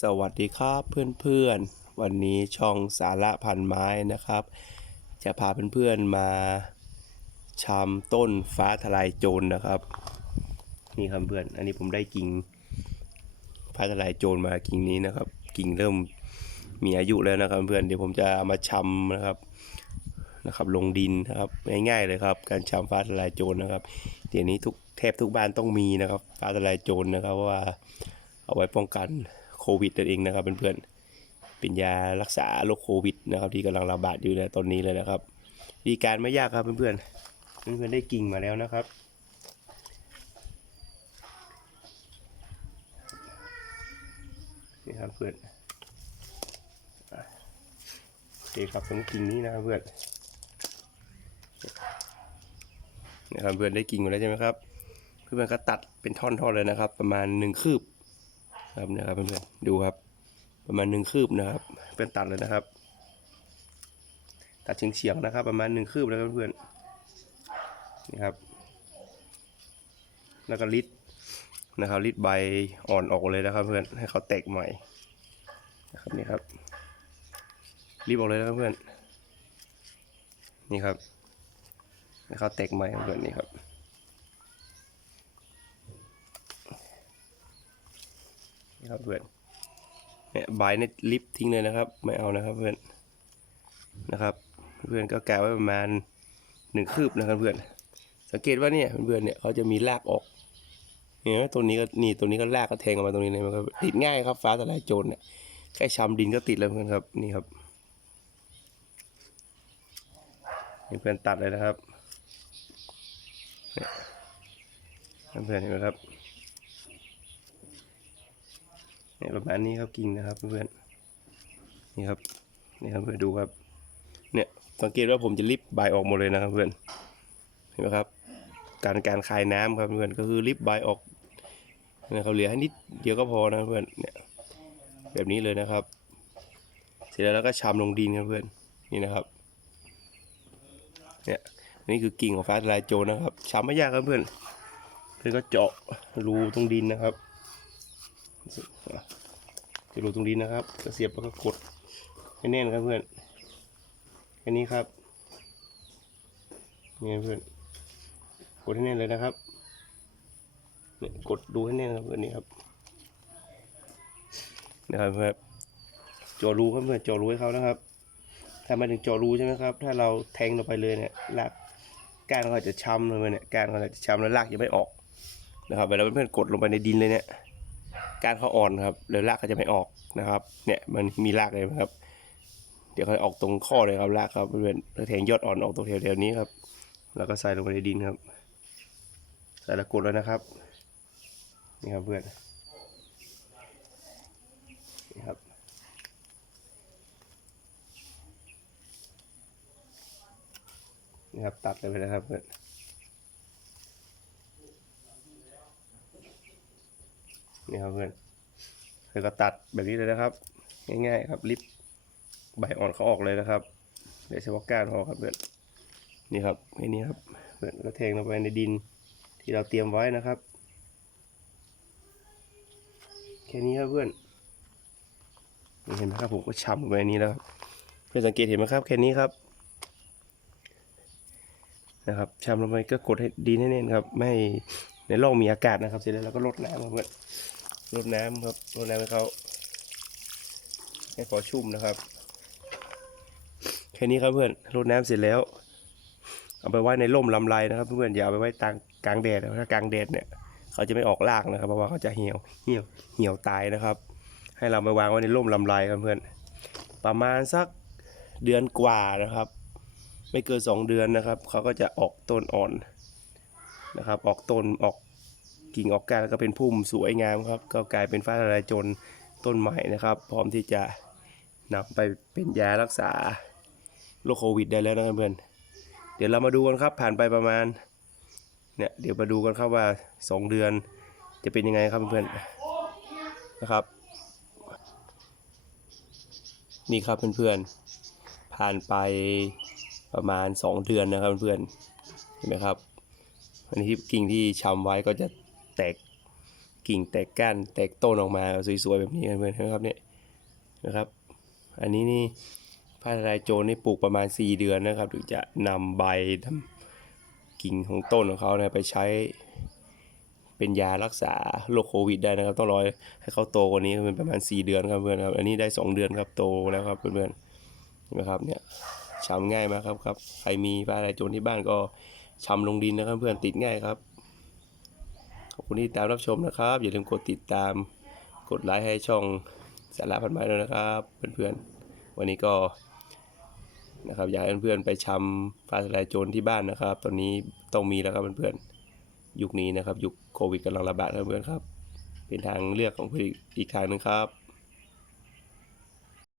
สวัสดีครับเพื่อนๆ วันนี้ช่องสาระพันไม้นะครับ จะพาเพื่อนๆมาชำต้นฟ้าทลายโจรนะครับ นี่ครับเพื่อนอันนี้ผมได้กิ่งฟ้าทลายโจรมากิ่งนี้นะครับ กิ่งเริ่มมีอายุแล้วนะครับเพื่อนเดี๋ยวผมจะามาชำนะครับนะครับ ลงดินนะครับง่ายๆเลยครับ การชำฟ้าทลายโจรนะครับ เดี๋ยวนี้ทุกแทบทุกบ้านต้องมีนะครับ ฟ้าทลายโจรนะครับว่าเอาไว้ป้องกัน โควิดนั่นเองนะครับเพื่อนๆเป็นยารักษาโรคโควิดนะครับที่กำลังระบาดอยู่ในตอนนี้เลยนะครับวิธีการไม่ยากครับเพื่อนๆเพื่อนๆได้กิ่งมาแล้วนะครับนี่ครับเพื่อนอะโอเคครับสำหรับกิ่งนี้นะครับเพื่อนนี่ครับเพื่อนได้กิ่งมาแล้วใช่ไหมครับ เพื่อนๆก็ตัดเป็นท่อนๆเลยนะครับ ประมาณหนึ่งคืบ ครับนะครับเพื่อนๆดูครับ ประมาณหนึ่งคืบนะครับ เป็นตัดเลยนะครับ ตัดเฉียงๆนะครับ ประมาณหนึ่งคืบนะครับเพื่อนๆนี่ครับแล้วก็ลิดนะครับลิดใบอ่อนออกเลยนะครับเพื่อนให้เขาแตกใหม่นะครับนี่ครับรีบออกเลยนะครับเพื่อนนี่ครับให้เขาแตกใหม่เพื่อนนี่ครับ นี่ครับเพื่อนเนี่ยใบเนี่ยลิฟทิ้งเลยนะครับ ไม่เอานะครับเพื่อนนะครับ เพื่อนก็แกะไว้ประมาณหนึ่งคืบนะครับเพื่อน สังเกตว่าเนี่ยเพื่อนเนี่ยเขาจะมีรากออกเนไหมตัวนี้ก็นี่ตัวนี้ก็รากก็แทงออกมาตรงนี้เลยมันก็ติดง่ายครับฟ้าทลายโจรเนี่ยแค่ชำดินก็ติดแล้วเพื่อนครับนี่ครับนี่เพื่อนตัดเลยนะครับเพื่อนเห็นไหมครับ เนี่ยประมาณนี้ครับกิ่งนะครับเพื่อนนี่ครับนี่ครับเพื่อนดูครับ เนี่ยสังเกตว่าผมจะลิฟใบออกหมดเลยนะครับเพื่อนเห็นไหมครับ การการคายน้ำครับเพื่อนก็คือลิฟใบออกเนี่ยเขาเหลือให้นิดเดียวก็พอนะเพื่อนเนี่ยแบบนี้เลยนะครับ เสร็จแล้วก็ชำลงดินครับเพื่อนนี่นะครับเนี่ยนี่คือกิ่งของฟ้าทลายโจรนะครับชำไม่ยากครับเพื่อนเพื่อนก็เจาะรูตรงดินนะครับ จะรูตรงนี้นะครับก็เสียบแล้วก็กดให้แน่นครับเพื่อนแค่นี้ครับนี่เพื่อนกดให้แน่นเลยนะครับเนี่ยกดดูให้แน่นครับเพื่อนนี่ครับนะครับเพื่อนจาะรูครับเพื่อนจาะรูให้เขานะครับถ้ามาถึงจาะรูใช่ไหมครับ ถ้าเราแทงลงไปเลยเนี่ยรากก้านเขาจะช้ำเลยเนี่ยก้านเขาจะช้ำแล้วรากจะไม่ออกนะครับเวลาเพื่อนกดลงไปในดินเลยเนี่ย การเขาอ่อนครับแล้วรากก็จะไม่ออกนะครับ เนี่ยมันมีรากเลยนะครับ เดี๋ยวเขาออกตรงข้อเลยครับรากครับเพื่อนๆแทงยอดอ่อนออกตรงแถวๆนี้ครับ แล้วก็ใส่ลงไปในดินครับ ใส่แล้วกดแล้วนะครับ นี่ครับเพื่อนนี่ครับนี่ครับตัดเลยไปนะครับเพื่อน นี่ครับเพื่อนเพื่อนก็ตัดแบบนี้เลยนะครับ ง่ายๆครับลิฟใบอ่อนเขาออกเลยนะครับเดี๋ยวเฉพาะก้านพอครับเพื่อนนี่ครับแค่นี้ครับเพื่อนก็เทงลงไปในดินที่เราเตรียมไว้นะครับ แค่นี้ครับเพื่อนเห็นไหมครับผมก็ฉ่ำลงไปนี้แล้วครับเพื่อนสังเกตเห็นไหมครับ แค่นี้ครับนะครับฉ่ำลงไปก็กดให้ดินให้แน่นครับ ไม่ ในร่องมีอากาศนะครับ เสร็จแล้วเราก็ลดน้ำครับเพื่อนลดน้ำครับลดน้ำให้เขาให้พอชุ่มนะครับ แค่นี้ครับเพื่อนรดน้ำเสร็จแล้ว เอาไปไว้ในร่มลำไรนะครับ เพื่อนอย่าเอาไปไว้กลางกลางแดดนะถ้ากลางแดดเนี่ย เขาจะไม่ออกรากนะครับ เพราะว่าเขาจะเหี่ยวเหี่ยวเหี่ยวตายนะครับ ให้เราไปวางไว้ในร่มลำไรครับเพื่อน ประมาณสักเดือนกว่านะครับ ไม่เกินสองเดือนนะครับ เขาก็จะออกต้นอ่อน นะครับ ออกต้นออกกิ่งออกก้านแล้วก็เป็นพุ่มสวยงามครับ ก็กลายเป็นฟ้าทลายโจรต้นใหม่นะครับ พร้อมที่จะนำไปเป็นยารักษาโรคโควิดได้แล้วนะเพื่อนเดี๋ยวเรามาดูกันครับผ่านไปประมาณเนี่ยเดี๋ยวมาดูกันครับว่า 2 เดือนจะเป็นยังไงครับเพื่อนๆนะครับ นี่ครับเพื่อนๆผ่านไปประมาณ 2 เดือนนะครับเพื่อนๆเห็นไหมครับ อันนี้ที่กิ่งที่ชำไว้ก็จะแตกกิ่งแตกก้านแตกต้นออกมาสวยๆแบบนี้กันเพื่อนนะครับเนี่ยนะครับ อันนี้นี่ผ้าทลายโจรนี่ปลูกประมาณ 4 เดือนนะครับ ถึงจะนำใบทำกิ่งของต้นของเขาเนี่ยไปใช้เป็นยารักษาโรคโควิดได้นะครับ ต้องรอให้เขาโตกว่านี้เป็นประมาณ 4 เดือนครับเพื่อนครับอันนี้ได้ 2 เดือนครับโตแล้วครับเพื่อนๆเห็นไหมครับเนี่ยชำง่ายมากครับครับใครมีผ้าลายโจรที่บ้านก็ ชำลงดินนะครับเพื่อนติดง่ายครับ ขอบคุณที่ตามรับชมนะครับ อย่าลืมกดติดตาม กดไลค์ให้ช่องสาระพันไม้ด้วยนะครับเพื่อนๆ วันนี้ก็นะครับอยากให้เพื่อนๆไปชำฟ้าทลายโจรที่บ้านนะครับ ตอนนี้ต้องมีแล้วครับเพื่อนๆ ยุคนี้นะครับ ยุคโควิดกำลังระบาดครับเพื่อนๆครับ เป็นทางเลือกของเพื่อนอีกทางหนึงครับ